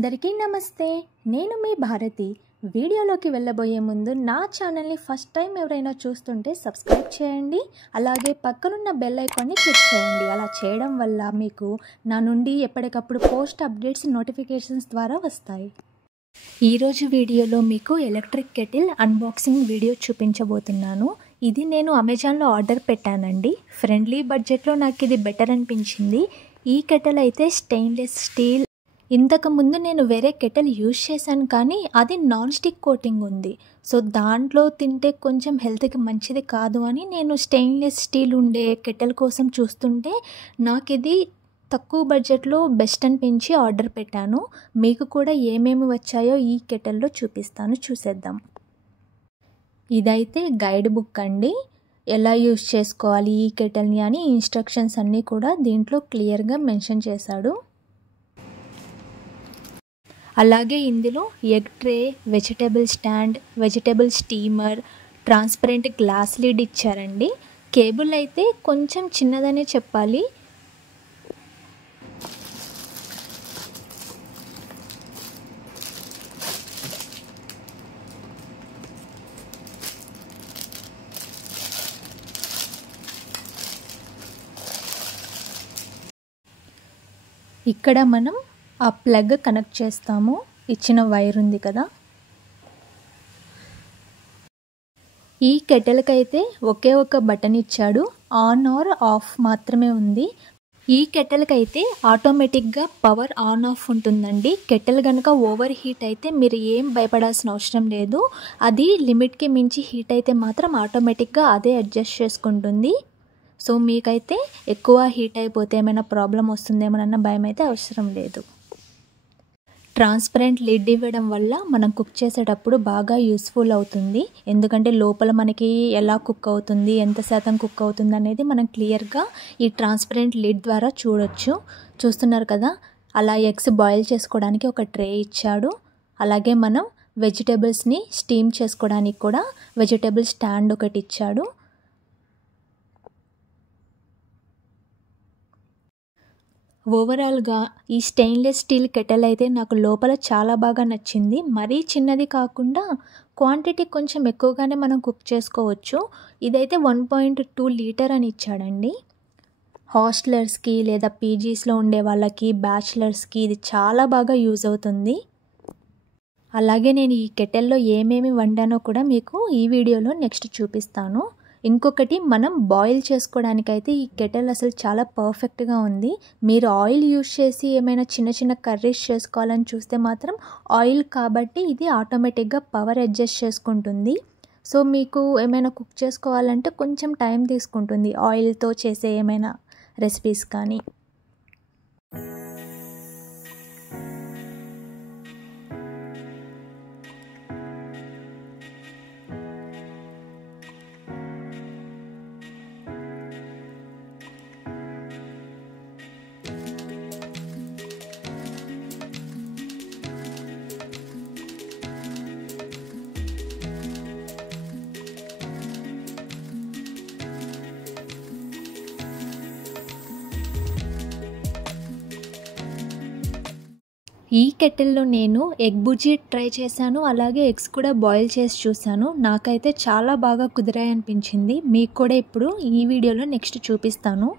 అందరికీ నమస్తే. నేను మీ భారతి. వీడియోలోకి వెళ్ళబోయే ముందు నా ఛానల్ని ఫస్ట్ టైం ఎవరైనా చూస్తుంటే సబ్స్క్రైబ్ చేయండి. అలాగే పక్కనున్న బెల్ ఐకాన్ని క్లిక్ చేయండి. అలా చేయడం వల్ల మీకు నా నుండి ఎప్పటికప్పుడు పోస్ట్ అప్డేట్స్ నోటిఫికేషన్స్ ద్వారా వస్తాయి. ఈరోజు వీడియోలో మీకు ఎలక్ట్రిక్ కెటిల్ అన్బాక్సింగ్ వీడియో చూపించబోతున్నాను. ఇది నేను అమెజాన్లో ఆర్డర్ పెట్టానండి. ఫ్రెండ్లీ బడ్జెట్లో నాకు ఇది బెటర్ అనిపించింది. ఈ కెటిల్ అయితే స్టెయిన్లెస్ స్టీల్. ఇంతకుముందు నేను వేరే కెటిల్ యూజ్ చేశాను, కానీ అది నాన్ స్టిక్ కోటింగ్ ఉంది. సో దాంట్లో తింటే కొంచెం హెల్త్కి మంచిది కాదు అని నేను స్టెయిన్లెస్ స్టీల్ ఉండే కెటిల్ కోసం చూస్తుంటే నాకు ఇది తక్కువ బడ్జెట్లో బెస్ట్ అనిపించి ఆర్డర్ పెట్టాను. మీకు కూడా ఏమేమి వచ్చాయో ఈ కెటిల్లో చూపిస్తాను, చూసేద్దాం. ఇదైతే గైడ్ బుక్ అండి. ఎలా యూజ్ చేసుకోవాలి ఈ కెటిల్ని అని ఇన్స్ట్రక్షన్స్ అన్నీ కూడా దీంట్లో క్లియర్గా మెన్షన్ చేశాడు. అలాగే ఇందులో egg tray, vegetable stand, vegetable steamer, transparent glass lid ఇచ్చారండి. కేబుల్ అయితే కొంచెం చిన్నదనే చెప్పాలి. ఇక్కడ మనం ఆ ప్లగ్ కనెక్ట్ చేస్తాము. ఇచ్చిన వైర్ ఉంది కదా. ఈ కెటిల్కి అయితే ఒకే ఒక బటన్ ఇచ్చాడు. ఆన్ ఆర్ ఆఫ్ మాత్రమే ఉంది. ఈ కెటిల్కి అయితే ఆటోమేటిక్గా పవర్ ఆన్ ఆఫ్ ఉంటుందండి. కెటిల్ కనుక ఓవర్ హీట్ అయితే మీరు ఏం భయపడాల్సిన అవసరం లేదు. అది లిమిట్కి మించి హీట్ అయితే మాత్రం ఆటోమేటిక్గా అదే అడ్జస్ట్ చేసుకుంటుంది. సో మీకైతే ఎక్కువ హీట్ అయిపోతే ఏమైనా ప్రాబ్లం వస్తుందేమోనన్న భయం అయితే అవసరం లేదు. ట్రాన్స్పరెంట్ లిడ్ ఇవ్వడం వల్ల మనం కుక్ చేసేటప్పుడు బాగా యూస్ఫుల్ అవుతుంది. ఎందుకంటే లోపల మనకి ఎలా కుక్ అవుతుంది, ఎంత శాతం కుక్ అవుతుంది అనేది మనం క్లియర్గా ఈ ట్రాన్స్పరెంట్ లిడ్ ద్వారా చూడొచ్చు. చూస్తున్నారు కదా. అలా ఎగ్స్ బాయిల్ చేసుకోవడానికి ఒక ట్రే ఇచ్చాడు. అలాగే మనం వెజిటేబుల్స్ని స్టీమ్ చేసుకోవడానికి కూడా వెజిటేబుల్ స్టాండ్ ఒకటి ఇచ్చాడు. ఓవరాల్గా ఈ స్టెయిన్లెస్ స్టీల్ కెటిల్ అయితే నాకు లోపల చాలా బాగా నచ్చింది. మరీ చిన్నది కాకుండా క్వాంటిటీ కొంచెం ఎక్కువగానే మనం కుక్ చేసుకోవచ్చు. ఇదైతే 1.2 లీటర్ అని ఇచ్చాడండి. హాస్టలర్స్కి లేదా పీజీస్లో ఉండే వాళ్ళకి, బ్యాచిలర్స్కి ఇది చాలా బాగా యూజ్ అవుతుంది. అలాగే నేను ఈ కెటిల్లో ఏమేమి వండానో కూడా మీకు ఈ వీడియోలో నెక్స్ట్ చూపిస్తాను. ఇంకొకటి, మనం బాయిల్ చేసుకోవడానికైతే ఈ కెటిల్ అసలు చాలా పర్ఫెక్ట్గా ఉంది. మీరు ఆయిల్ యూజ్ చేసి ఏమైనా చిన్న చిన్న కర్రీస్ చేసుకోవాలని చూస్తే మాత్రం ఆయిల్ కాబట్టి ఇది ఆటోమేటిక్గా పవర్ అడ్జస్ట్ చేసుకుంటుంది. సో మీకు ఏమైనా కుక్ చేసుకోవాలంటే కొంచెం టైం తీసుకుంటుంది ఆయిల్తో చేసే ఏమైనా రెసిపీస్ కానీ. ఈ కెటిల్లో నేను ఎగ్ బుర్జీ ట్రై చేశాను. అలాగే ఎగ్స్ కూడా బాయిల్ చేసి చూశాను. నాకైతే చాలా బాగా కుదిరాయి అనిపించింది. మీకు కూడా ఇప్పుడు ఈ వీడియోలో నెక్స్ట్ చూపిస్తాను.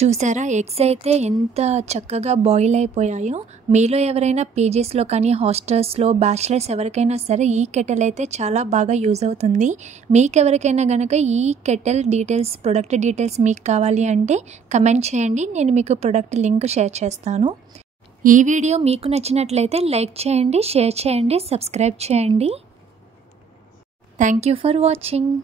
చూసారా ఎగ్స్ అయితే ఎంత చక్కగా బాయిల్ అయిపోయాయో. మీలో ఎవరైనా పీజీస్లో కానీ హాస్టల్స్లో బ్యాచిలర్స్ ఎవరికైనా సరే ఈ కెటిల్ అయితే చాలా బాగా యూజ్ అవుతుంది. మీకు ఎవరికైనా కనుక ఈ కెటిల్ డీటెయిల్స్, ప్రొడక్ట్ డీటెయిల్స్ మీకు కావాలి అంటే కమెంట్ చేయండి, నేను మీకు ప్రొడక్ట్ లింక్ షేర్ చేస్తాను. ఈ వీడియో మీకు నచ్చినట్లయితే లైక్ చేయండి, షేర్ చేయండి, సబ్స్క్రైబ్ చేయండి. Thank you for watching.